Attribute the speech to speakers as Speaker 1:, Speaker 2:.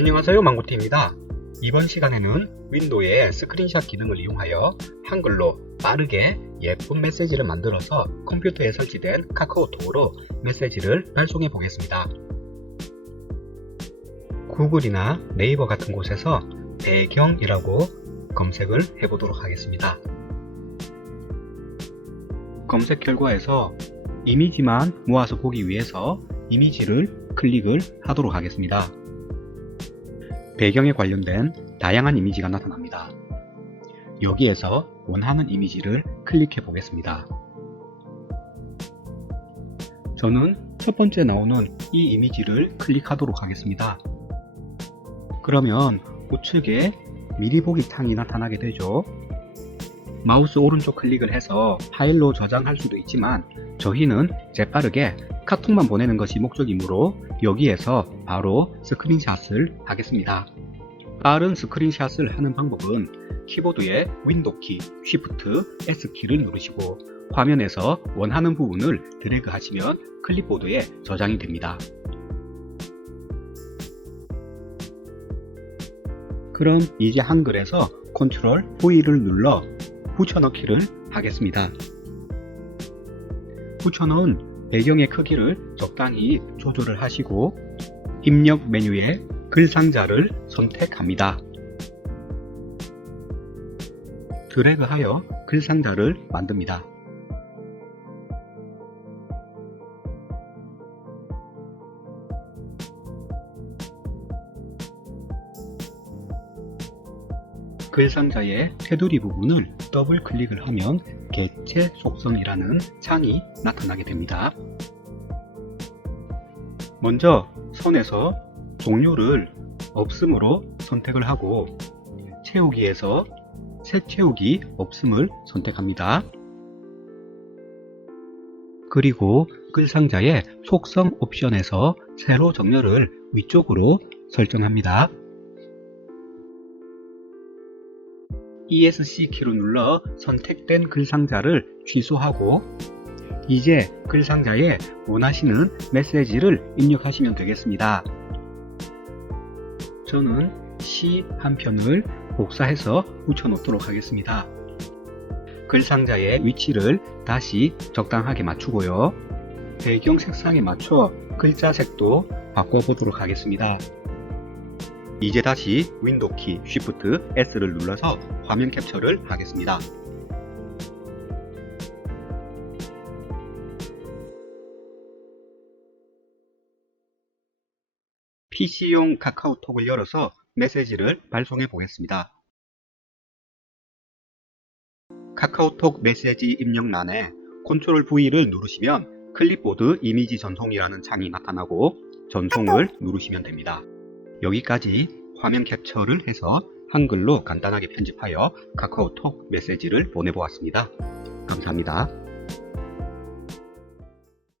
Speaker 1: 안녕하세요 망고티입니다. 이번 시간에는 윈도우의 스크린샷 기능을 이용하여 한글로 빠르게 예쁜 메시지를 만들어서 컴퓨터에 설치된 카카오톡으로 메시지를 발송해 보겠습니다. 구글이나 네이버 같은 곳에서 배경이라고 검색을 해보도록 하겠습니다. 검색 결과에서 이미지만 모아서 보기 위해서 이미지를 클릭을 하도록 하겠습니다. 배경에 관련된 다양한 이미지가 나타납니다. 여기에서 원하는 이미지를 클릭해 보겠습니다. 저는 첫 번째 나오는 이 이미지를 클릭하도록 하겠습니다. 그러면 우측에 미리 보기 창이 나타나게 되죠. 마우스 오른쪽 클릭을 해서 파일로 저장할 수도 있지만 저희는 재빠르게 카톡만 보내는 것이 목적이므로 여기에서 바로 스크린샷을 하겠습니다. 빠른 스크린샷을 하는 방법은 키보드의 윈도우 키, 쉬프트, S 키를 누르시고 화면에서 원하는 부분을 드래그 하시면 클립보드에 저장이 됩니다. 그럼 이제 한글에서 컨트롤 V를 눌러 붙여넣기를 하겠습니다. 붙여넣은 배경의 크기를 적당히 조절을 하시고 입력 메뉴에 글 상자를 선택합니다. 드래그하여 글 상자를 만듭니다. 글 상자의 테두리 부분을 더블 클릭을 하면 개체 속성이라는 창이 나타나게 됩니다. 먼저 선에서 종류를 없음으로 선택을 하고 채우기에서 새 채우기 없음을 선택합니다. 그리고 글 상자의 속성 옵션에서 세로 정렬을 위쪽으로 설정합니다. ESC 키로 눌러 선택된 글 상자를 취소하고 이제 글 상자에 원하시는 메시지를 입력하시면 되겠습니다. 저는 시 한 편을 복사해서 붙여 놓도록 하겠습니다. 글 상자의 위치를 다시 적당하게 맞추고요. 배경 색상에 맞춰 글자 색도 바꿔보도록 하겠습니다. 이제 다시 윈도우 키 Shift S를 눌러서 화면 캡처를 하겠습니다. PC용 카카오톡을 열어서 메시지를 발송해 보겠습니다. 카카오톡 메시지 입력란에 Ctrl V를 누르시면 클립보드 이미지 전송이라는 창이 나타나고 전송을 누르시면 됩니다. 여기까지 화면 캡처를 해서 한글로 간단하게 편집하여 카카오톡 메시지를 보내보았습니다. 감사합니다.